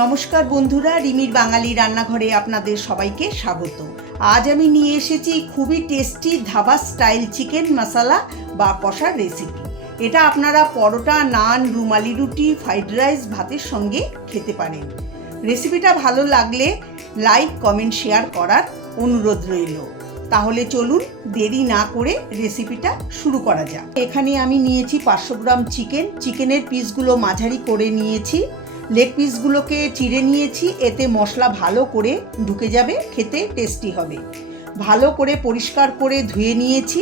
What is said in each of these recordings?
নমস্কার বন্ধুরা, রিমির বাঙালি রান্নাঘরে আপনাদের সবাইকে স্বাগত। আজ আমি নিয়ে এসেছি খুবই টেস্টি ধাবা স্টাইল চিকেন মশলা বা কষার রেসিপি। এটা আপনারা পরোটা, নান, রুমালি রুটি, ফ্রাইড রাইস, ভাতের সঙ্গে খেতে পারেন। রেসিপিটা ভালো লাগলে লাইক, কমেন্ট, শেয়ার করার অনুরোধ রইল। তাহলে চলুন দেরি না করে রেসিপিটা শুরু করা যাক। এখানে আমি নিয়েছি 500 গ্রাম চিকেনের পিসগুলো মাঝারি করে নিয়েছি। লেগ পিসগুলোকে চিড়ে নিয়েছি, এতে মশলা ভালো করে ঢুকে যাবে, খেতে টেস্টি হবে। ভালো করে পরিষ্কার করে ধুয়ে নিয়েছি।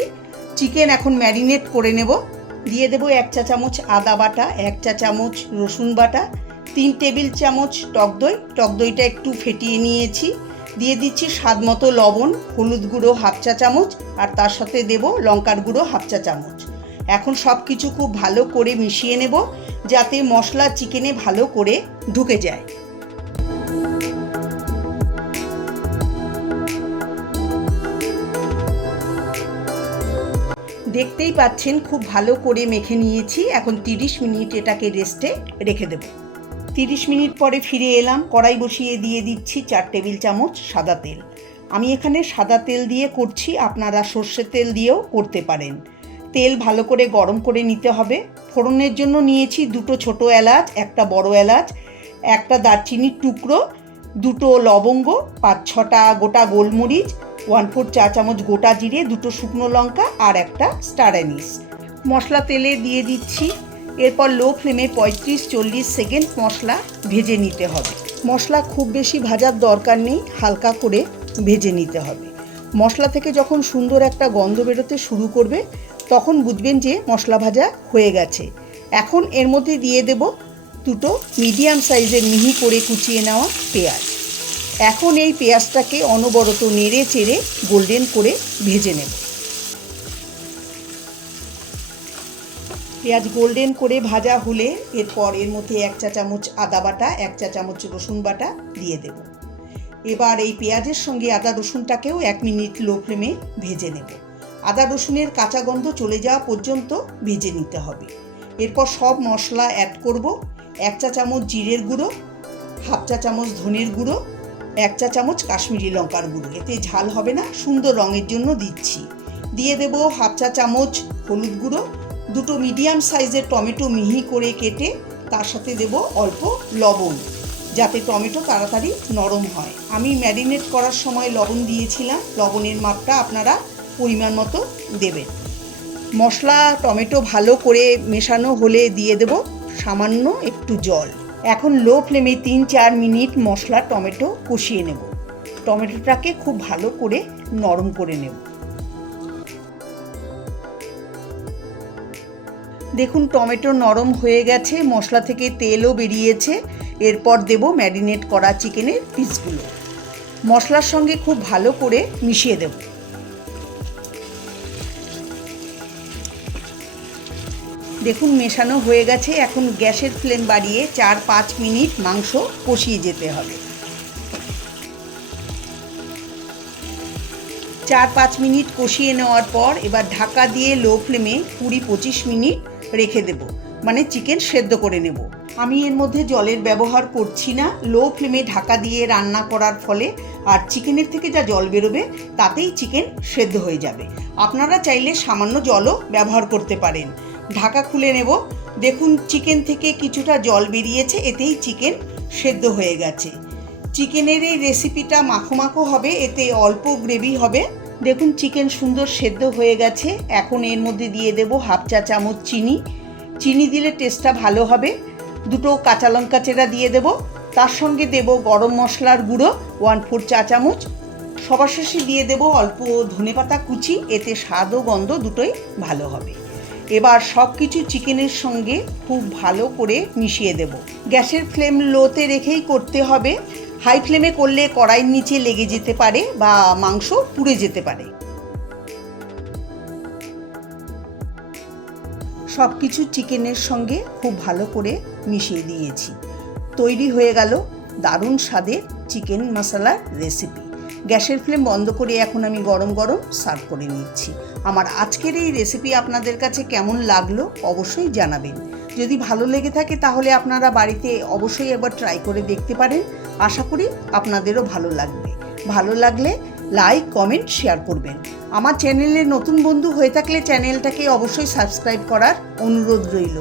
চিকেন এখন ম্যারিনেট করে নেব। দিয়ে দেবো 1 চা চামচ আদা বাটা, 1 চা চামচ রসুন বাটা, 3 টেবিল চামচ টক দইটা একটু ফেটিয়ে নিয়েছি। দিয়ে দিচ্ছি স্বাদ মতো লবণ, হলুদ গুঁড়ো 1/2 চা চামচ, আর তার সাথে দেব লঙ্কার গুঁড়ো 1/2 চা চামচ। এখন সব কিছু খুব ভালো করে মিশিয়ে নেব, যাতে মশলা চিকেনে ভালো করে ঢুকে যায়। দেখতেই পাচ্ছেন খুব ভালো করে মেখে নিয়েছি। এখন 30 মিনিট এটাকে রেস্টে রেখে দেব। 30 মিনিট পরে ফিরে এলাম। কড়াই বসিয়ে দিয়ে দিচ্ছি 4 টেবিল চামচ সাদা তেল। আমি এখানে সাদা তেল দিয়ে করছি, আপনারা সর্ষের তেল দিয়েও করতে পারেন। তেল ভালো করে গরম করে নিতে হবে। ফোড়নের জন্য নিয়েছি 2টো ছোটো এলাচ, একটা বড় এলাচ, একটা দারচিনির টুকরো, 2টো লবঙ্গ, 5-6টা গোটা গোলমরিচ, 1/4 চা চামচ গোটা জিরে, 2টো শুকনো লঙ্কা আর একটা স্টার অ্যানিস। মশলা তেলে দিয়ে দিচ্ছি। এরপর লো ফ্লেমে 35-40 সেকেন্ড মশলা ভেজে নিতে হবে। মশলা খুব বেশি ভাজার দরকার নেই, হালকা করে ভেজে নিতে হবে। মশলা থেকে যখন সুন্দর একটা গন্ধ বেরোতে শুরু করবে, তখন বুঝবেন যে মশলা ভাজা হয়ে গেছে। এখন এর মধ্যে দিয়ে দেব 2টো মিডিয়াম সাইজের মিহি করে কুচিয়ে নেওয়া পেঁয়াজ। এখন এই পেঁয়াজটাকে অনবরত নেড়ে চেড়ে গোল্ডেন করে ভেজে নেব। পেঁয়াজ গোল্ডেন করে ভাজা হলে এরপর এর মধ্যে 1 চা চামচ আদা বাটা, 1 চা চামচ রসুন বাটা দিয়ে দেব। এবার এই পেঁয়াজের সঙ্গে আদা রসুনটাকেও 1 মিনিট লো ফ্লেমে ভেজে নেব। আদা রসুনের কাঁচা গন্ধ চলে যাওয়া পর্যন্ত ভেজে নিতে হবে। এরপর সব মশলা অ্যাড করব। 1 চা চামচ জিরের গুঁড়ো, 1/2 চা চামচ ধনের গুঁড়ো, 1 চা চামচ কাশ্মীরি লঙ্কার গুঁড়ো। এতে ঝাল হবে না, সুন্দর রঙের জন্য দিচ্ছি। দিয়ে দেব 1/2 চা চামচ হলুদ গুঁড়ো, 2টো মিডিয়াম সাইজের টমেটো মিহি করে কেটে তার সাথে দেব অল্প লবণ, যাতে টমেটো তাড়াতাড়ি নরম হয়। আমি ম্যারিনেট করার সময় লবণ দিয়েছিলাম, লবণের মাপটা আপনারা পরিমাণ মতো দেবেন। মশলা টমেটো ভালো করে মেশানো হলে দিয়ে দেব সামান্য একটু জল। এখন লো ফ্লেমে 3-4 মিনিট মশলা টমেটো কষিয়ে নেব। টমেটোটাকে খুব ভালো করে নরম করে নেব। দেখুন টমেটো নরম হয়ে গেছে, মশলা থেকে তেলও বেরিয়েছে। এরপর দেব ম্যারিনেট করা চিকেনের পিসগুলো। মশলার সঙ্গে খুব ভালো করে মিশিয়ে দেব। দেখুন মেশানো হয়ে গেছে। এখন গ্যাসের ফ্লেম বাড়িয়ে 4-5 মিনিট মাংস কষিয়ে যেতে হবে। 4-5 মিনিট কষিয়ে নেওয়ার পর এবার ঢাকা দিয়ে লো ফ্লেমে 20-25 মিনিট রেখে দেব, মানে চিকেন সেদ্ধ করে নেব। আমি এর মধ্যে জলের ব্যবহার করছি না। লো ফ্লেমে ঢাকা দিয়ে রান্না করার ফলে আর চিকেনের থেকে যা জল বেরোবে তাতেই চিকেন সেদ্ধ হয়ে যাবে। আপনারা চাইলে সামান্য জলও ব্যবহার করতে পারেন। ঢাকা খুলে নেব। দেখুন চিকেন থেকে কিছুটা জল বেরিয়েছে, এতেই চিকেন সেদ্ধ হয়ে গেছে। চিকেনের এই রেসিপিটা মাখো মাখো হবে, এতে অল্প গ্রেভি হবে। দেখুন চিকেন সুন্দর সেদ্ধ হয়ে গেছে। এখন এর মধ্যে দিয়ে দেব 1/2 চা চামচ চিনি দিলে টেস্টটা ভালো হবে। 2টো কাঁচা লঙ্কা চেরা দিয়ে দেব। তার সঙ্গে দেব গরম মশলার গুঁড়ো 1/4 চা চামচ। সবার শেষে দিয়ে দেব অল্প ধনেপাতা কুচি, এতে স্বাদ ও গন্ধ দুটোই ভালো হবে। এবার সব কিছু চিকেনের সঙ্গে খুব ভালো করে মিশিয়ে দেব। গ্যাসের ফ্লেম লোতে রেখেই করতে হবে। হাই ফ্লেমে করলে কড়াইয়ের নিচে লেগে যেতে পারে বা মাংস পুড়ে যেতে পারে। সব কিছু চিকেনের সঙ্গে খুব ভালো করে মিশিয়ে দিয়েছি। তৈরি হয়ে গেল দারুণ স্বাদের চিকেন মশলার রেসিপি। গ্যাসের ফ্লেম বন্ধ করে এখন আমি গরম গরম সার্ভ করে নিচ্ছি। আমার আজকের এই রেসিপি আপনাদের কাছে কেমন লাগলো অবশ্যই জানাবেন। যদি ভালো লেগে থাকে তাহলে আপনারা বাড়িতে অবশ্যই একবার ট্রাই করে দেখতে পারেন। আশা করি আপনাদেরও ভালো লাগবে। ভালো লাগলে লাইক, কমেন্ট, শেয়ার করবেন। আমার চ্যানেলে নতুন বন্ধু হয়ে থাকলে চ্যানেলটাকে অবশ্যই সাবস্ক্রাইব করার অনুরোধ রইল।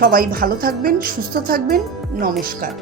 সবাই ভালো থাকবেন, সুস্থ থাকবেন। নমস্কার।